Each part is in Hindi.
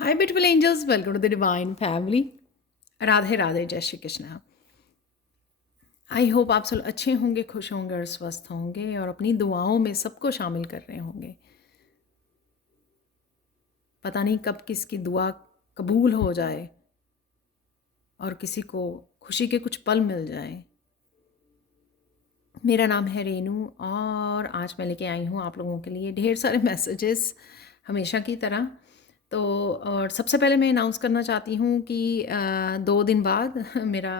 Hi beautiful angels, welcome to the divine family. Radhe Radhe, जय श्री कृष्ण। आई होप आप सब अच्छे होंगे, खुश होंगे और स्वस्थ होंगे और अपनी दुआओं में सबको शामिल कर रहे होंगे। पता नहीं कब किसकी दुआ कबूल हो जाए और किसी को खुशी के कुछ पल मिल जाए। मेरा नाम है रेनू और आज मैं लेके आई हूँ आप लोगों के लिए ढेर सारे मैसेजेस, हमेशा की तरह। तो और सबसे पहले मैं अनाउंस करना चाहती हूँ कि 2 दिन बाद मेरा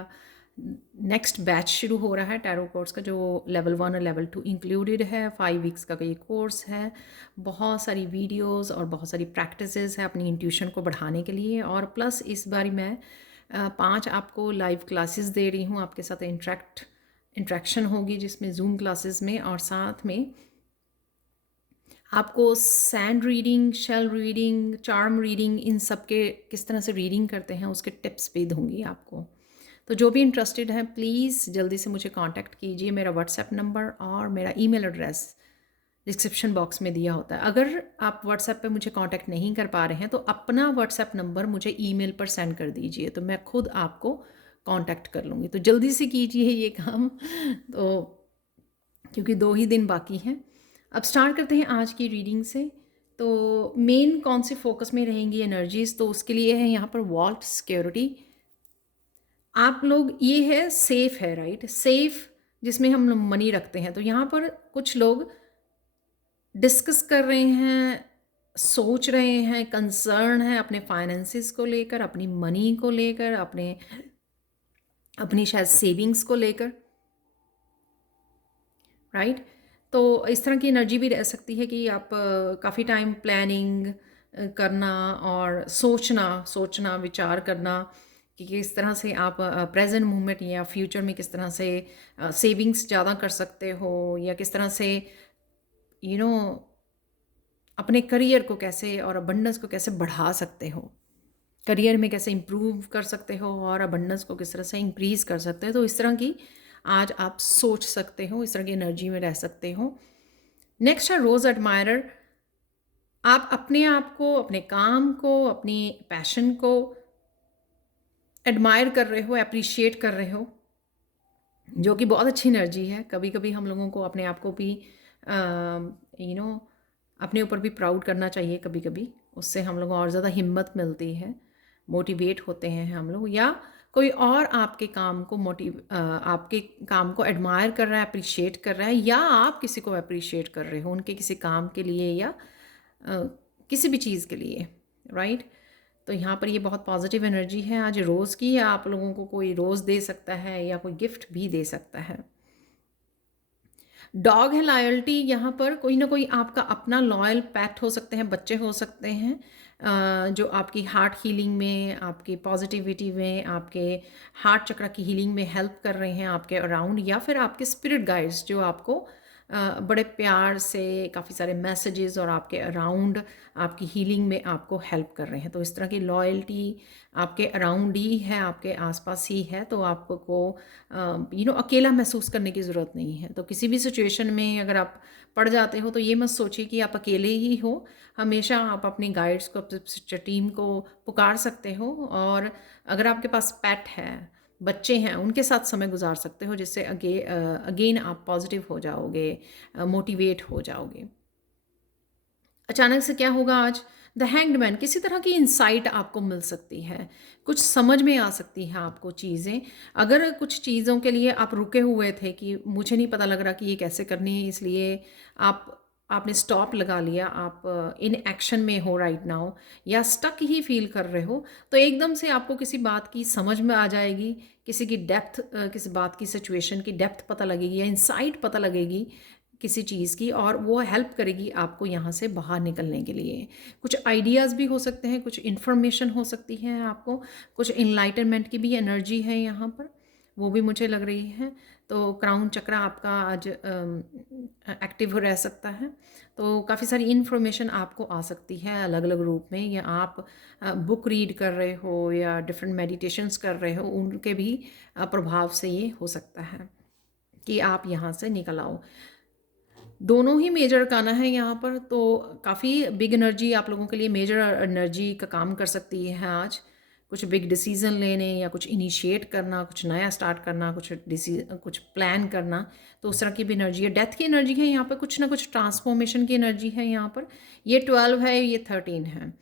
नेक्स्ट बैच शुरू हो रहा है टैरो कोर्स का, जो लेवल 1 और लेवल 2 इंक्लूडेड है। 5 वीक्स का ये कोर्स है। बहुत सारी वीडियोस और बहुत सारी प्रैक्टिसेस है अपनी इंट्यूशन को बढ़ाने के लिए। और प्लस इस बारी मैं 5 आपको लाइव क्लासेस दे रही हूँ, आपके साथ इंट्रैक्शन होगी जिसमें जूम क्लासेस में, और साथ में आपको sand reading, shell reading, charm reading, इन सब के किस तरह से रीडिंग करते हैं उसके टिप्स भी दूंगी आपको। तो जो भी इंटरेस्टेड है प्लीज़ जल्दी से मुझे कांटेक्ट कीजिए। मेरा व्हाट्सएप नंबर और मेरा ईमेल एड्रेस डिस्क्रिप्शन बॉक्स में दिया होता है। अगर आप व्हाट्सएप पे मुझे कांटेक्ट नहीं कर पा रहे हैं तो अपना व्हाट्सएप नंबर मुझे ईमेल पर सेंड कर दीजिए, तो मैं खुद आपको कांटेक्ट कर लूँगी। तो जल्दी से कीजिए ये काम तो, क्योंकि 2 ही दिन बाकी हैं। अब स्टार्ट करते हैं आज की रीडिंग से। तो मेन कौन से फोकस में रहेंगी एनर्जीज, तो उसके लिए है यहाँ पर वॉल्ट सिक्योरिटी। आप लोग, ये है सेफ है, राइट, सेफ जिसमें हम लोग मनी रखते हैं। तो यहाँ पर कुछ लोग डिस्कस कर रहे हैं, सोच रहे हैं, कंसर्न है अपने फाइनेंसिस को लेकर, अपनी मनी को लेकर, अपनी शायद सेविंग्स को लेकर, राइट। तो इस तरह की एनर्जी भी रह सकती है कि आप काफ़ी टाइम प्लानिंग करना और सोचना सोचना विचार करना कि किस तरह से आप प्रेजेंट मोमेंट या फ्यूचर में किस तरह से सेविंग्स ज़्यादा कर सकते हो, या किस तरह से यू नो अपने करियर को कैसे और अबंडेंस को कैसे बढ़ा सकते हो, करियर में कैसे इम्प्रूव कर सकते हो और अबंडेंस को किस तरह से इंक्रीज़ कर सकते हो। तो इस तरह की आज आप सोच सकते हो, इस तरह की एनर्जी में रह सकते हो। नेक्स्ट है रोज़ एडमायरर। आप अपने आप को, अपने काम को, अपनी पैशन को एडमायर कर रहे हो, अप्रिशिएट कर रहे हो, जो कि बहुत अच्छी एनर्जी है। कभी कभी हम लोगों को अपने आप को भी अपने ऊपर भी प्राउड करना चाहिए कभी कभी। उससे हम लोगों को और ज़्यादा हिम्मत मिलती है, मोटिवेट होते हैं हम लोग। या कोई और आपके काम को आपके काम को एडमायर कर रहा है, अप्रिशिएट कर रहा है, या आप किसी को अप्रिशिएट कर रहे हो उनके किसी काम के लिए या किसी भी चीज़ के लिए, राइट। तो यहाँ पर ये बहुत पॉजिटिव एनर्जी है आज रोज़ की। आप लोगों को कोई रोज़ दे सकता है या कोई गिफ्ट भी दे सकता है। डॉग है लॉयल्टी। यहाँ पर कोई ना कोई आपका अपना लॉयल पेट हो सकते हैं, बच्चे हो सकते हैं, जो आपकी हार्ट हीलिंग में, आपकी पॉजिटिविटी में, आपके हार्ट चक्र की हीलिंग में हेल्प कर रहे हैं आपके अराउंड, या फिर आपके स्पिरिट गाइड्स जो आपको बड़े प्यार से काफ़ी सारे मैसेजेस और आपके अराउंड आपकी हीलिंग में आपको हेल्प कर रहे हैं। तो इस तरह की लॉयल्टी आपके अराउंड ही है, आपके आसपास ही है। तो आपको अकेला महसूस करने की ज़रूरत नहीं है। तो किसी भी सिचुएशन में अगर आप पड़ जाते हो तो ये मत सोचिए कि आप अकेले ही हो। हमेशा आप अपनी गाइड्स को, अपनी टीम को पुकार सकते हो। और अगर आपके पास पेट है, बच्चे हैं, उनके साथ समय गुजार सकते हो, जिससे अगेन आप पॉजिटिव हो जाओगे, मोटिवेट हो जाओगे। अचानक से क्या होगा आज, द हैंग्ड मैन। किसी तरह की इंसाइट आपको मिल सकती है, कुछ समझ में आ सकती है आपको चीज़ें। अगर कुछ चीज़ों के लिए आप रुके हुए थे कि मुझे नहीं पता लग रहा कि ये कैसे करनी है, इसलिए आपने स्टॉप लगा लिया, आप इन एक्शन में हो राइट नाउ, या स्टक ही फील कर रहे हो, तो एकदम से आपको किसी बात की समझ में आ जाएगी, किसी की डेप्थ, किसी बात की सिचुएशन की डेप्थ पता लगेगी या इंसाइट पता लगेगी किसी चीज़ की, और वो हेल्प करेगी आपको यहाँ से बाहर निकलने के लिए। कुछ आइडियाज़ भी हो सकते हैं, कुछ इन्फॉर्मेशन हो सकती है आपको, कुछ इनलाइटनमेंट की भी एनर्जी है यहाँ पर, वो भी मुझे लग रही है। तो क्राउन चक्र आपका आज एक्टिव रह सकता है। तो काफ़ी सारी इन्फॉर्मेशन आपको आ सकती है अलग अलग रूप में, या आप बुक रीड कर रहे हो या डिफरेंट मेडिटेशंस कर रहे हो, उनके भी प्रभाव से ये हो सकता है कि आप यहाँ से निकल आओ। दोनों ही मेजर अरकाना है यहाँ पर, तो काफ़ी बिग एनर्जी आप लोगों के लिए, मेजर एनर्जी का काम कर सकती है आज। कुछ बिग डिसीजन लेने या कुछ इनिशिएट करना, कुछ नया स्टार्ट करना, कुछ प्लान करना, तो उस तरह की भी एनर्जी है। डेथ की एनर्जी है यहाँ पर, कुछ ना कुछ ट्रांसफॉर्मेशन की एनर्जी है यहाँ पर। ये 12 है, ये 13 है,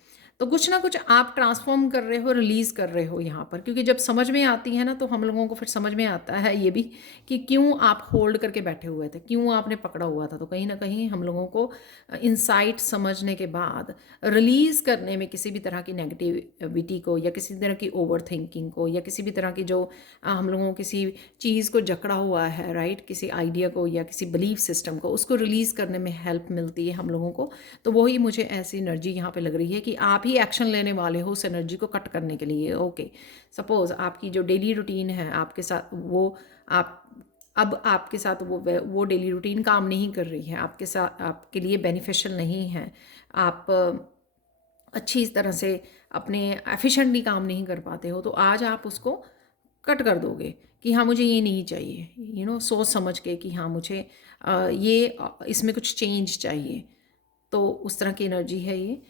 तो कुछ ना कुछ आप ट्रांसफॉर्म कर रहे हो, रिलीज़ कर रहे हो यहाँ पर। क्योंकि जब समझ में आती है ना, तो हम लोगों को फिर समझ में आता है ये भी कि क्यों आप होल्ड करके बैठे हुए थे, क्यों आपने पकड़ा हुआ था। तो कहीं ना कहीं हम लोगों को इंसाइट समझने के बाद रिलीज़ करने में किसी भी तरह की नेगेटिविटी को, या किसी तरह की ओवर थिंकिंग को, या किसी भी तरह की जो हम लोगों को किसी चीज़ को जकड़ा हुआ है, राइट, किसी आइडिया को या किसी बिलीफ सिस्टम को, उसको रिलीज़ करने में हेल्प मिलती है हम लोगों को। तो वही मुझे ऐसी एनर्जी यहाँ पे लग रही है कि आप ही एक्शन लेने वाले हो उस एनर्जी को कट करने के लिए। ओके, सपोज आपकी जो डेली रूटीन है आपके साथ, वो आप अब आपके साथ वो डेली रूटीन काम नहीं कर रही है, आपके साथ आपके लिए बेनिफिशियल नहीं है, आप अच्छी तरह से अपने एफिशिएंटली काम नहीं कर पाते हो, तो आज आप उसको कट कर दोगे कि हाँ मुझे ये नहीं चाहिए, सोच समझ के कि हाँ मुझे इसमें कुछ चेंज चाहिए। तो उस तरह की एनर्जी है ये।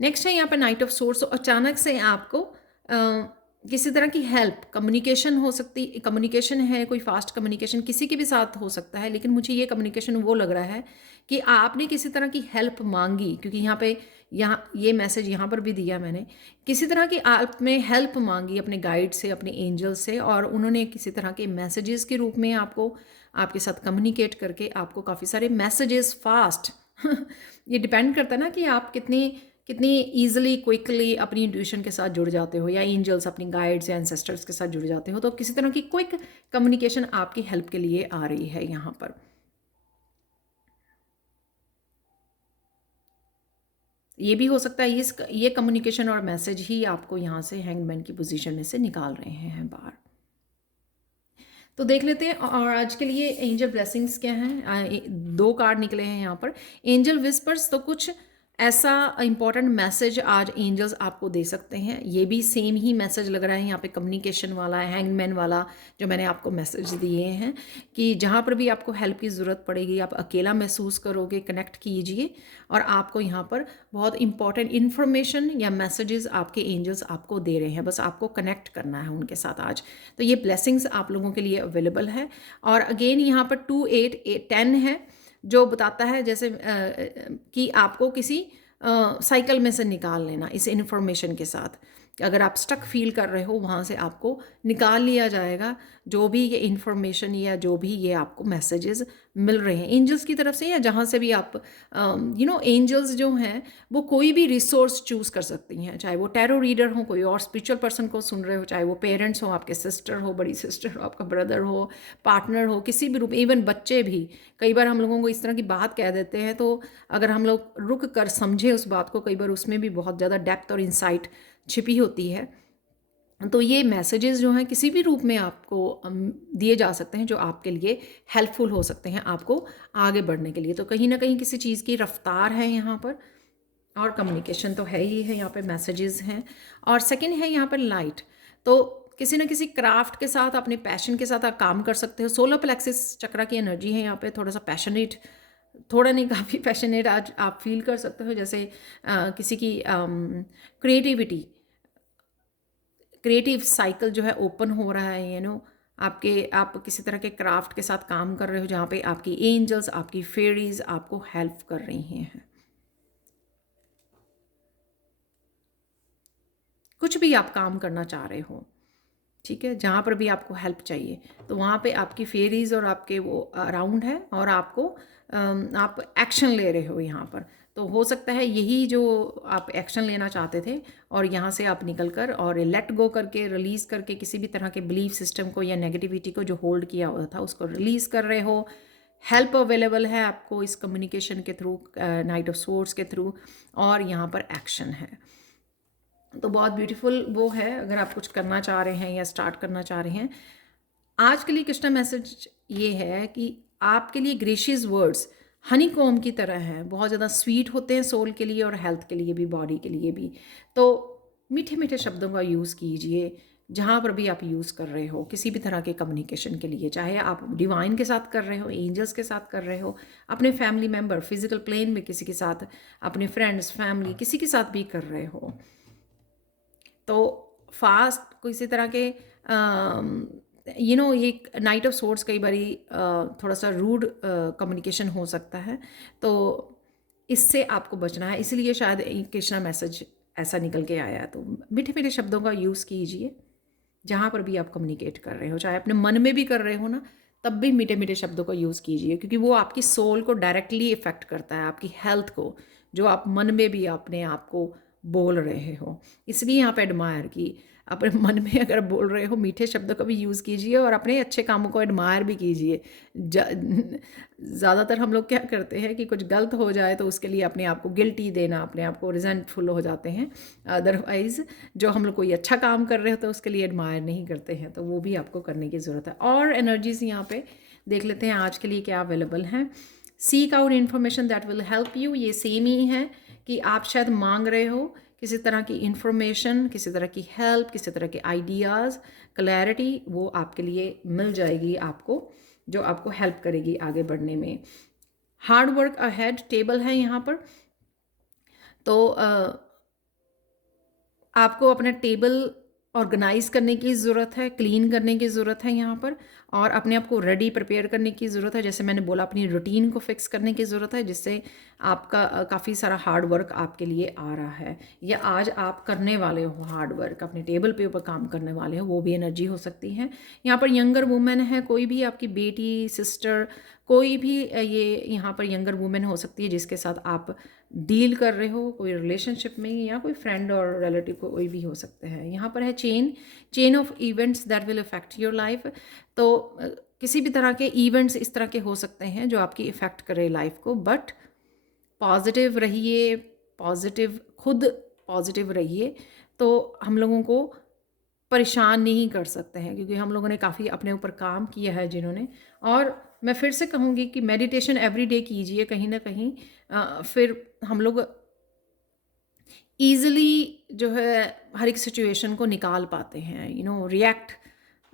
नेक्स्ट है यहाँ पे नाइट ऑफ सोर्स। तो अचानक से आपको किसी तरह की हेल्प, कम्युनिकेशन हो सकती, कम्युनिकेशन है, कोई फास्ट कम्युनिकेशन किसी के भी साथ हो सकता है, लेकिन मुझे ये कम्युनिकेशन वो लग रहा है कि आपने किसी तरह की हेल्प मांगी। क्योंकि यहाँ ये मैसेज यहाँ पर भी दिया मैंने, किसी तरह की आपने हेल्प मांगी अपने गाइड से, अपने एंजल से, और उन्होंने किसी तरह के मैसेजेस के रूप में आपको, आपके साथ कम्युनिकेट करके आपको काफ़ी सारे मैसेजेस फास्ट ये डिपेंड करता है ना कि आप कितनी कितनी ईजिली, क्विकली अपनी इंट्यूशन के साथ जुड़ जाते हो, या एंजल्स, अपनी गाइड्स या एंसेस्टर्स के साथ जुड़ जाते हो। तो किसी तरह की क्विक कम्युनिकेशन आपकी हेल्प के लिए आ रही है यहाँ पर। ये भी हो सकता है ये कम्युनिकेशन और मैसेज ही आपको यहाँ से हैंगमैन की पोजीशन में से निकाल रहे हैं बाहर। तो देख लेते हैं और आज के लिए एंजल ब्लेसिंग्स क्या हैं। 2 कार्ड निकले हैं यहाँ पर। एंजल विस्पर्स, तो कुछ ऐसा इंपॉर्टेंट मैसेज आज एंजल्स आपको दे सकते हैं। ये भी सेम ही मैसेज लग रहा है यहाँ पे, कम्युनिकेशन वाला, हैंगमैन वाला जो मैंने आपको मैसेज दिए हैं, कि जहाँ पर भी आपको हेल्प की ज़रूरत पड़ेगी, आप अकेला महसूस करोगे, कनेक्ट कीजिए, और आपको यहाँ पर बहुत इंपॉर्टेंट इन्फॉर्मेशन या मैसेजेस आपके एंजल्स आपको दे रहे हैं। बस आपको कनेक्ट करना है उनके साथ आज। तो ये ब्लेसिंग्स आप लोगों के लिए अवेलेबल है। और अगेन यहाँ पर 2, 8, 10 है, जो बताता है जैसे कि आपको किसी साइकिल में से निकाल लेना इस इन्फॉर्मेशन के साथ। अगर आप स्टक फील कर रहे हो, वहाँ से आपको निकाल लिया जाएगा, जो भी ये इन्फॉर्मेशन या जो भी ये आपको मैसेजेस मिल रहे हैं एंजल्स की तरफ से, या जहाँ से भी आप एंजल्स जो हैं वो कोई भी रिसोर्स चूज़ कर सकती हैं। चाहे वो टैरो रीडर हो, कोई और स्पिरिचुअल पर्सन को सुन रहे हो, चाहे वो पेरेंट्स हो, आपके सिस्टर हो, बड़ी सिस्टर हो, आपका ब्रदर हो, पार्टनर हो, किसी भी रूप, इवन बच्चे भी। कई बार हम लोगों को इस तरह की बात कह देते हैं, तो अगर हम लोग रुक कर समझे उस बात को, कई बार उसमें भी बहुत ज़्यादा डेप्थ और इंसाइट छिपी होती है। तो ये मैसेजेस जो हैं किसी भी रूप में आपको दिए जा सकते हैं, जो आपके लिए हेल्पफुल हो सकते हैं आपको आगे बढ़ने के लिए। तो कहीं ना कहीं किसी चीज़ की रफ्तार है यहाँ पर, और कम्युनिकेशन तो है ही है, यहाँ पे मैसेजेस हैं। और सेकंड है यहाँ पर लाइट। तो किसी न किसी क्राफ्ट के साथ, अपने पैशन के साथ आप काम कर सकते हो। सोलर प्लेक्सिस चक्रा की एनर्जी है यहाँ पे, थोड़ा सा पैशनेट, थोड़ा नहीं काफ़ी पैशनेट आज आप फील कर सकते हो। जैसे किसी की क्रिएटिव साइकिल जो है ओपन हो रहा है, आप किसी तरह के क्राफ्ट के साथ काम कर रहे हो, जहाँ पे आपकी एंजल्स, आपकी फेरीज आपको हेल्प कर रही हैं। कुछ भी आप काम करना चाह रहे हो, ठीक है, जहाँ पर भी आपको हेल्प चाहिए, तो वहाँ पे आपकी फेरीज और आपके वो अराउंड है, और आपको आप एक्शन ले रहे हो यहाँ पर। तो हो सकता है यही जो आप एक्शन लेना चाहते थे, और यहाँ से आप निकल कर और लेट गो करके, रिलीज़ करके, किसी भी तरह के बिलीफ सिस्टम को या नेगेटिविटी को जो होल्ड किया हुआ था उसको रिलीज़ कर रहे हो। हेल्प अवेलेबल है आपको इस कम्युनिकेशन के थ्रू, नाइट ऑफ सोर्ड्स के थ्रू, और यहाँ पर एक्शन है। तो बहुत ब्यूटीफुल वो है, अगर आप कुछ करना चाह रहे हैं या स्टार्ट करना चाह रहे हैं। आज के लिए कृष्णा मैसेज ये है कि आपके लिए ग्रेशियस वर्ड्स हनी कॉम की तरह हैं, बहुत ज़्यादा स्वीट होते हैं सोल के लिए और हेल्थ के लिए भी, बॉडी के लिए भी। तो मीठे मीठे शब्दों का यूज़ कीजिए, जहाँ पर भी आप यूज़ कर रहे हो किसी भी तरह के कम्युनिकेशन के लिए, चाहे आप डिवाइन के साथ कर रहे हो, एंजल्स के साथ कर रहे हो, अपने फैमिली मेम्बर फिजिकल प्लेन में किसी के साथ, अपने फ्रेंड्स फैमिली किसी के साथ भी कर रहे हो, तो फास्ट किसी तरह के ये नाइट ऑफ सोर्ड्स कई बारी थोड़ा सा रूड कम्युनिकेशन हो सकता है, तो इससे आपको बचना है। इसलिए शायद कृष्णा मैसेज ऐसा निकल के आया है। तो मीठे मीठे शब्दों का यूज़ कीजिए जहाँ पर भी आप कम्युनिकेट कर रहे हो, चाहे अपने मन में भी कर रहे हो ना, तब भी मीठे मीठे शब्दों का यूज़ कीजिए, क्योंकि वो आपकी सोल को डायरेक्टली इफ़ेक्ट करता है, आपकी हेल्थ को, जो आप मन में भी अपने आप को बोल रहे हो। इसलिए यहाँ पे एडमायर की अपने मन में अगर बोल रहे हो मीठे शब्दों का भी यूज़ कीजिए और अपने अच्छे कामों को एडमायर भी कीजिए। ज़्यादातर हम लोग क्या करते हैं कि कुछ गलत हो जाए तो उसके लिए अपने आप को गिल्टी देना, अपने आप को रिजेंटफुल हो जाते हैं। अदरवाइज़ जो हम लोग कोई अच्छा काम कर रहे होते हैं उसके लिए एडमायर नहीं करते हैं, तो वो भी आपको करने की ज़रूरत है। और एनर्जीज़ यहाँ पे देख लेते हैं आज के लिए क्या अवेलेबल हैं। Seek out information that will help you, ये सेम ही है कि आप शायद मांग रहे हो किसी तरह की इन्फॉर्मेशन, किसी तरह की हेल्प, किसी तरह के आइडियाज़, क्लैरिटी, वो आपके लिए मिल जाएगी आपको, जो आपको हेल्प करेगी आगे बढ़ने में। हार्ड वर्क अहेड टेबल है यहाँ पर, तो आपको अपना टेबल ऑर्गेनाइज करने की ज़रूरत है, क्लीन करने की ज़रूरत है यहाँ पर, और अपने आप को रेडी प्रिपेयर करने की ज़रूरत है। जैसे मैंने बोला, अपनी रूटीन को फिक्स करने की ज़रूरत है, जिससे आपका काफ़ी सारा हार्ड वर्क आपके लिए आ रहा है, या आज आप करने वाले हो हार्ड वर्क, अपने टेबल पे ऊपर काम करने वाले हो, वो भी एनर्जी हो सकती है। यहाँ पर यंगर वुमेन है, कोई भी आपकी बेटी, सिस्टर, कोई भी ये यहाँ पर यंगर वुमेन हो सकती है जिसके साथ आप डील कर रहे हो, कोई रिलेशनशिप में, या कोई फ्रेंड और रिलेटिव कोई भी हो सकते हैं। यहाँ पर है chain of events that will affect your life. तो किसी भी तरह के इवेंट्स इस तरह के हो सकते हैं जो आपकी इफ़ेक्ट करे लाइफ को, बट पॉजिटिव रहिए, खुद पॉजिटिव रहिए, तो हम लोगों को परेशान नहीं कर सकते हैं, क्योंकि हम लोगों ने काफ़ी अपने ऊपर काम किया है जिन्होंने। और मैं फिर से कहूँगी कि मेडिटेशन एवरी डे कीजिए, कहीं ना कहीं फिर हम लोग ईज़िली जो है हर एक सिचुएशन को निकाल पाते हैं।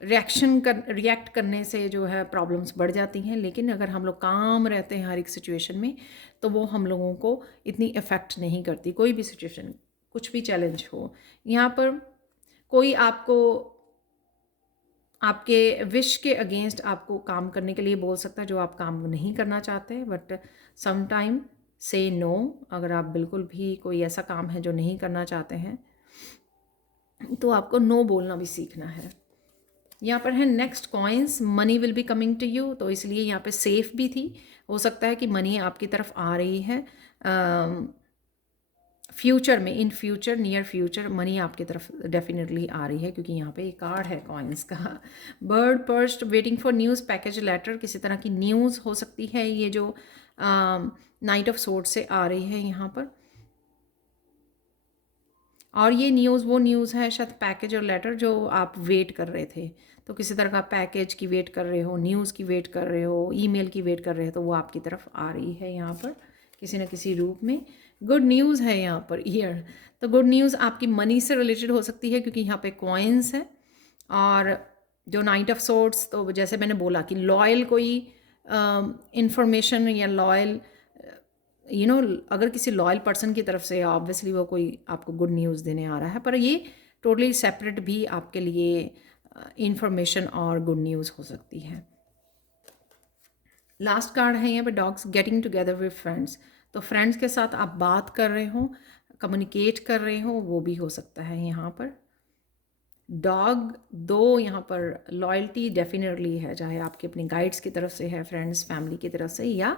रिएक्ट करने से जो है प्रॉब्लम्स बढ़ जाती हैं, लेकिन अगर हम लोग काम रहते हैं हर एक सिचुएशन में, तो वो हम लोगों को इतनी इफ़ेक्ट नहीं करती। कोई भी सिचुएशन, कुछ भी चैलेंज हो, यहाँ पर कोई आपको आपके विश के अगेंस्ट आपको काम करने के लिए बोल सकता है जो आप काम नहीं करना चाहते, बट सम टाइम से नो। अगर आप बिल्कुल भी कोई ऐसा काम है जो नहीं करना चाहते हैं, तो आपको नो बोलना भी सीखना है। यहाँ पर है next coins, money will be coming to you, तो इसलिए यहाँ पे सेफ भी थी, हो सकता है कि मनी आपकी तरफ आ रही है फ्यूचर में, in future, near future money आपकी तरफ डेफिनेटली आ रही है, क्योंकि यहाँ पे एक कार्ड है कॉइन्स का। Bird first waiting for news, package letter, किसी तरह की न्यूज़ हो सकती है ये जो नाइट ऑफ सोर्ड से आ रही है यहाँ पर। और ये न्यूज़ वो न्यूज़ है शायद पैकेज और लेटर जो आप वेट कर रहे थे, तो किसी तरह का पैकेज की वेट कर रहे हो, न्यूज़ की वेट कर रहे हो, ईमेल की वेट कर रहे हो, तो वो आपकी तरफ आ रही है यहाँ पर किसी न किसी रूप में। गुड न्यूज़ है यहाँ पर ईयर, तो गुड न्यूज़ आपकी मनी से रिलेटेड हो सकती है, क्योंकि यहाँ पे कॉइन्स है। और जो नाइट ऑफ सोर्ड्स, तो जैसे मैंने बोला कि लॉयल कोई इंफॉर्मेशन या लॉयल अगर किसी लॉयल पर्सन की तरफ से, ऑब्वियसली वो कोई आपको गुड न्यूज़ देने आ रहा है, पर ये टोटली सेपरेट भी आपके लिए इंफॉर्मेशन और गुड न्यूज़ हो सकती है। लास्ट कार्ड है यहाँ पे dogs getting together with friends, तो फ्रेंड्स के साथ आप बात कर रहे हो, कम्युनिकेट कर रहे हो, वो भी हो सकता है यहाँ पर। डॉग दो यहाँ पर लॉयल्टी डेफिनेटली है, चाहे आपके अपने गाइड्स की तरफ से है, फ्रेंड्स फैमिली की तरफ से, या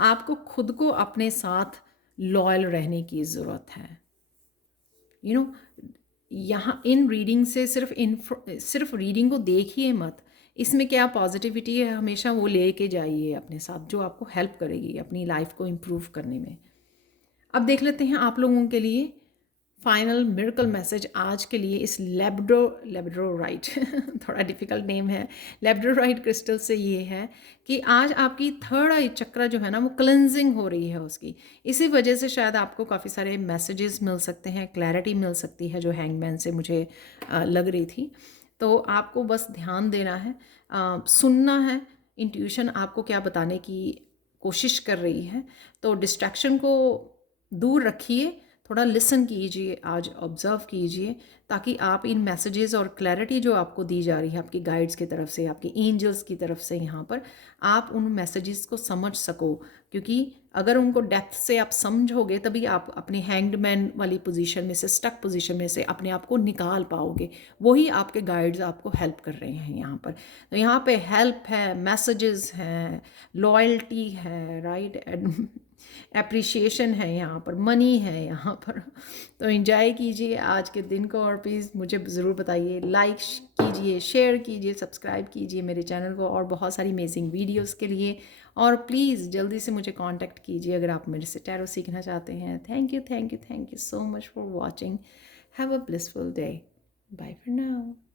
आपको खुद को अपने साथ लॉयल रहने की ज़रूरत है। यहाँ इन रीडिंग से सिर्फ रीडिंग को देखिए मत, इसमें क्या पॉजिटिविटी है हमेशा वो लेके जाइए अपने साथ, जो आपको हेल्प करेगी अपनी लाइफ को इम्प्रूव करने में। अब देख लेते हैं आप लोगों के लिए फाइनल मिरेकल मैसेज आज के लिए इस लेब्रोराइट थोड़ा डिफ़िकल्ट नेम है, लेब्रोराइट क्रिस्टल से ये है कि आज आपकी थर्ड आई चक्र जो है ना वो क्लेंजिंग हो रही है उसकी। इसी वजह से शायद आपको काफ़ी सारे मैसेजेस मिल सकते हैं, क्लैरिटी मिल सकती है जो हैंगमैन से मुझे लग रही थी। तो आपको बस ध्यान देना है, सुनना है, इंट्यूशन आपको क्या बताने की कोशिश कर रही है। तो डिस्ट्रैक्शन को दूर रखिए, थोड़ा लिसन कीजिए, आज ऑब्ज़र्व कीजिए, ताकि आप इन मैसेजेस और क्लैरिटी जो आपको दी जा रही है आपकी गाइड्स की तरफ से, आपके एंजल्स की तरफ से, यहाँ पर आप उन मैसेजेस को समझ सको। क्योंकि अगर उनको डेप्थ से आप समझोगे तभी आप अपने हैंग्ड मैन वाली पोजीशन में से, स्टक पोजीशन में से अपने आप को निकाल पाओगे। वही आपके गाइड्स आपको हेल्प कर रहे हैं यहाँ पर। तो यहाँ पे हेल्प है, मैसेजेस हैं, लॉयल्टी है, राइट, एप्रिसिएशन है, यहाँ पर मनी है यहाँ पर। तो एंजॉय कीजिए आज के दिन को, और प्लीज़ मुझे ज़रूर बताइए, लाइक कीजिए, शेयर कीजिए, सब्सक्राइब कीजिए मेरे चैनल को और बहुत सारी अमेजिंग वीडियोस के लिए। और प्लीज़ जल्दी से मुझे कांटेक्ट कीजिए अगर आप मेरे से टैरो सीखना चाहते हैं। Thank you, thank you, thank you so much for watching. Have a blissful day. Bye for now.